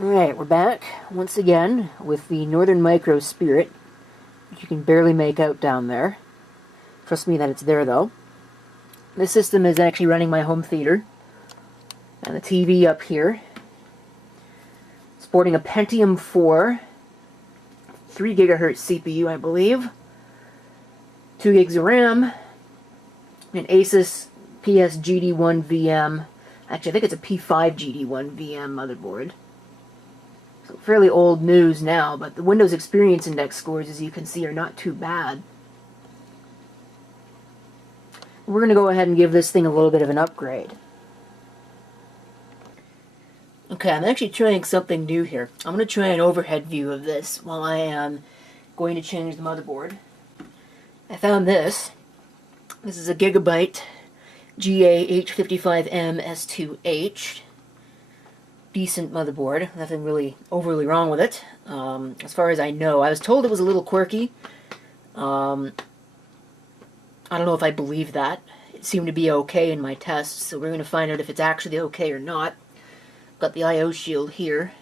Alright, we're back once again with the Northern Micro Spirit, which you can barely make out down there. Trust me that it's there though. This system is actually running my home theater, and the TV up here. Sporting a Pentium 4, 3 GHz CPU I believe, 2 gigs of RAM, an Asus PS-GD1 VM. Actually, I think it's a P5 GD1 VM motherboard. So fairly old news now, but the Windows Experience Index scores, as you can see, are not too bad. We're going to go ahead and give this thing a little bit of an upgrade. Okay, I'm actually trying something new here. I'm going to try an overhead view of this while I am going to change the motherboard. I found this. This is a Gigabyte GA-H55M S2H. Decent motherboard. Nothing really overly wrong with it, as far as I know. I was told it was a little quirky. I don't know if I believe that. It seemed to be okay in my tests, so we're going to find out if it's actually okay or not. Got the I/O shield here.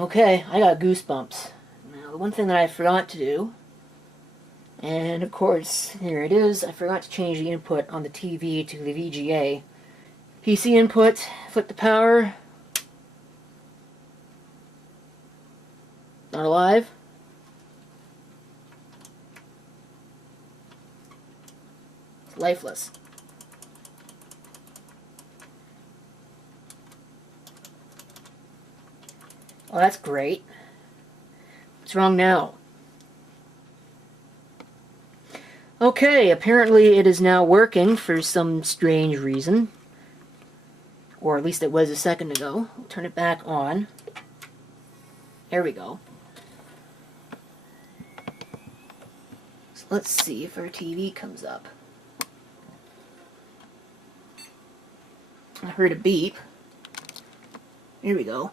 Okay, I got goosebumps. Now, the one thing that I forgot to do, and of course, here it is, I forgot to change the input on the TV to the VGA. PC input, flip the power. Not alive. It's lifeless. Oh, that's great. What's wrong now? Okay, apparently it is now working for some strange reason. Or at least it was a second ago. We'll turn it back on. There we go. So let's see if our TV comes up. I heard a beep. Here we go.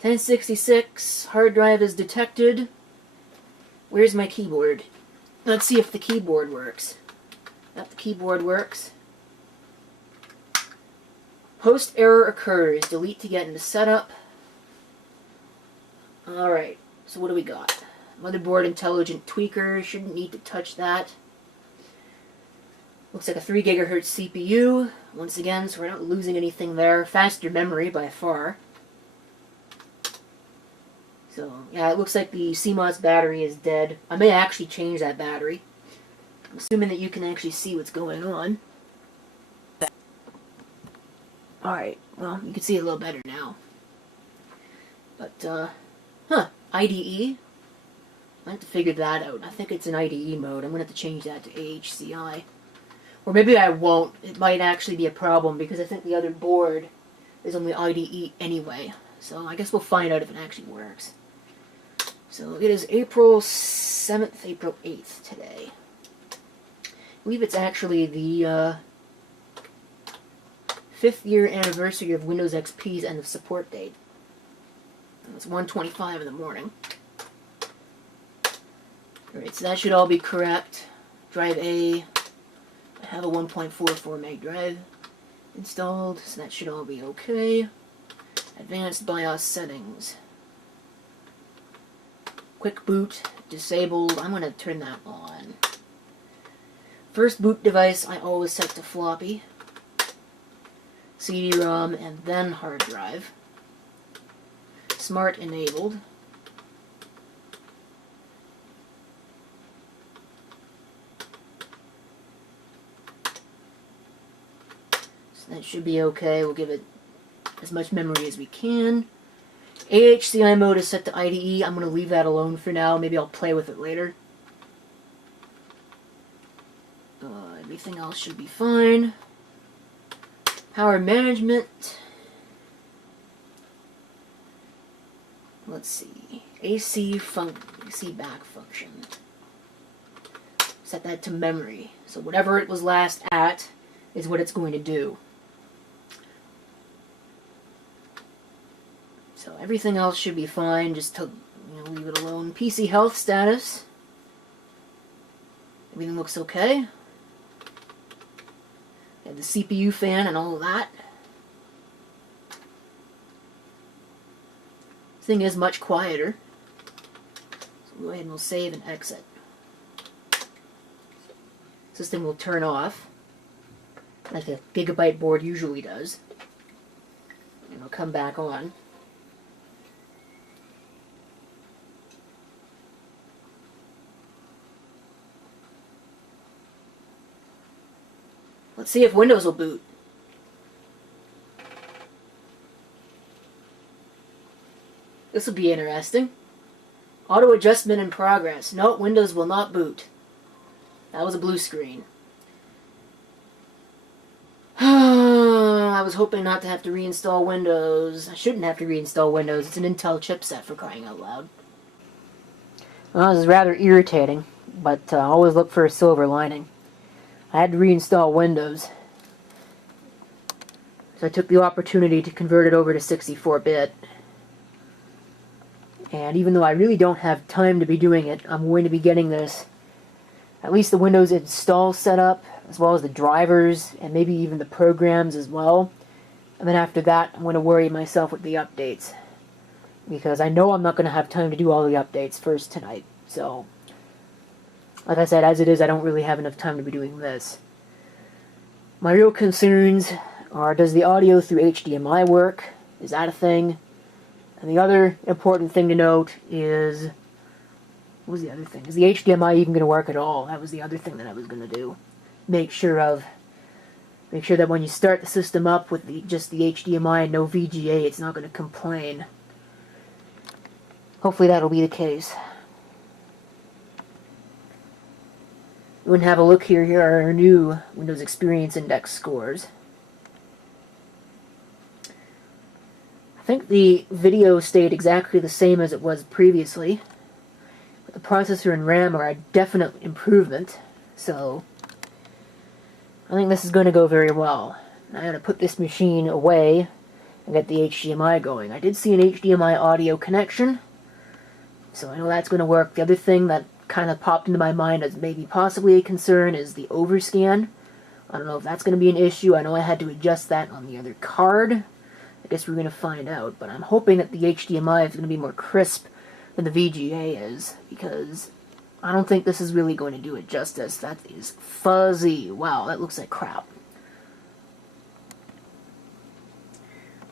1066, hard drive is detected. Where's my keyboard? Let's see if the keyboard works. Yep, the keyboard works. Host error occurs. Delete to get into setup. Alright, so what do we got? Motherboard intelligent tweaker. Shouldn't need to touch that. Looks like a 3 GHz CPU. Once again, so we're not losing anything there. Faster memory by far. So, yeah, it looks like the CMOS battery is dead. I may actually change that battery. I'm assuming that you can actually see what's going on. Alright, well, you can see it a little better now. But, IDE? I have to figure that out. I think it's in IDE mode. I'm going to have to change that to AHCI. Or maybe I won't. It might actually be a problem because I think the other board is only IDE anyway. So I guess we'll find out if it actually works. So it is April 7th, April 8th today. I believe it's actually the 5th year anniversary of Windows XP's end of support date. It's 1:25 in the morning. Alright, so that should all be correct. Drive A. I have a 1.44 meg drive installed, so that should all be okay. Advanced BIOS settings. Quick boot disabled. I'm going to turn that on. First boot device I always set to floppy. CD-ROM and then hard drive. Smart enabled. So that should be okay. We'll give it as much memory as we can. AHCI mode is set to IDE. I'm going to leave that alone for now. Maybe I'll play with it later. Everything else should be fine. Power management. Let's see. AC back function. Set that to memory. So whatever it was last at is what it's going to do. So everything else should be fine, just to leave it alone. PC health status. Everything looks okay. Have the CPU fan and all of that. This thing is much quieter. So we'll go ahead and we'll save and exit. System will turn off, like a Gigabyte board usually does. And it'll come back on. Let's see if Windows will boot. This will be interesting. Auto adjustment in progress. No, Windows will not boot. That was a blue screen. I was hoping not to have to reinstall Windows. I shouldn't have to reinstall Windows. It's an Intel chipset, for crying out loud. Well, this is rather irritating, but always look for a silver lining. I had to reinstall Windows, so I took the opportunity to convert it over to 64-bit. And even though I really don't have time to be doing it, I'm going to be getting this, at least the Windows install setup, as well as the drivers, and maybe even the programs as well. And then after that, I'm going to worry myself with the updates. because I know I'm not going to have time to do all the updates first tonight. So, like I said, as it is, I don't really have enough time to be doing this. My real concerns are, does the audio through HDMI work? Is that a thing? And the other important thing to note is, what was the other thing? Is the HDMI even going to work at all? That was the other thing that I was going to do. Make sure that when you start the system up with just the HDMI and no VGA, it's not going to complain. Hopefully that'll be the case. We can have a look here. Here are our new Windows Experience Index scores. I think the video stayed exactly the same as it was previously. But the processor and RAM are a definite improvement. So I think this is going to go very well. I'm going to put this machine away and get the HDMI going. I did see an HDMI audio connection, so I know that's going to work. The other thing that kind of popped into my mind as maybe possibly a concern is the overscan. I don't know if that's going to be an issue. I know I had to adjust that on the other card. I guess we're going to find out, but I'm hoping that the HDMI is going to be more crisp than the VGA is, because I don't think this is really going to do it justice. That is fuzzy. Wow, that looks like crap.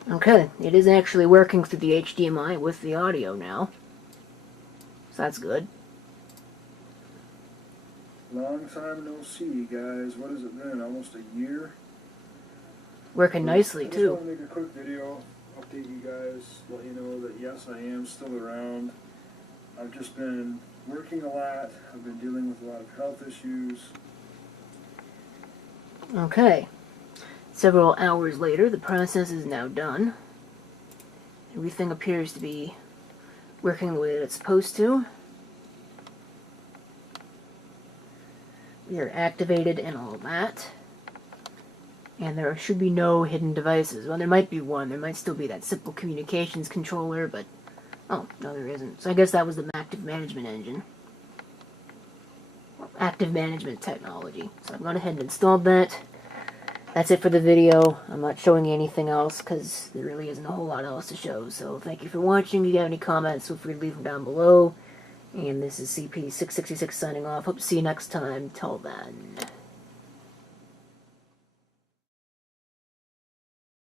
Okay, it is actually working through the HDMI with the audio now. So that's good. Long time no see, guys. What has it been? Almost a year? Working nicely, I just too. want to make a quick video, update you guys, let you know that yes, I am still around. I've just been working a lot. I've been dealing with a lot of health issues. Okay. Several hours later, the process is now done. Everything appears to be working the way that it's supposed to. We are activated and all that. And there should be no hidden devices. Well, there might be one. There might still be that simple communications controller, but oh, no there isn't. So I guess that was the active management engine. Active management technology. So I've gone ahead and installed that. That's it for the video. I'm not showing you anything else because there really isn't a whole lot else to show. So thank you for watching. If you have any comments, feel free to leave them down below. And this is CP666 signing off. Hope to see you next time. Till then.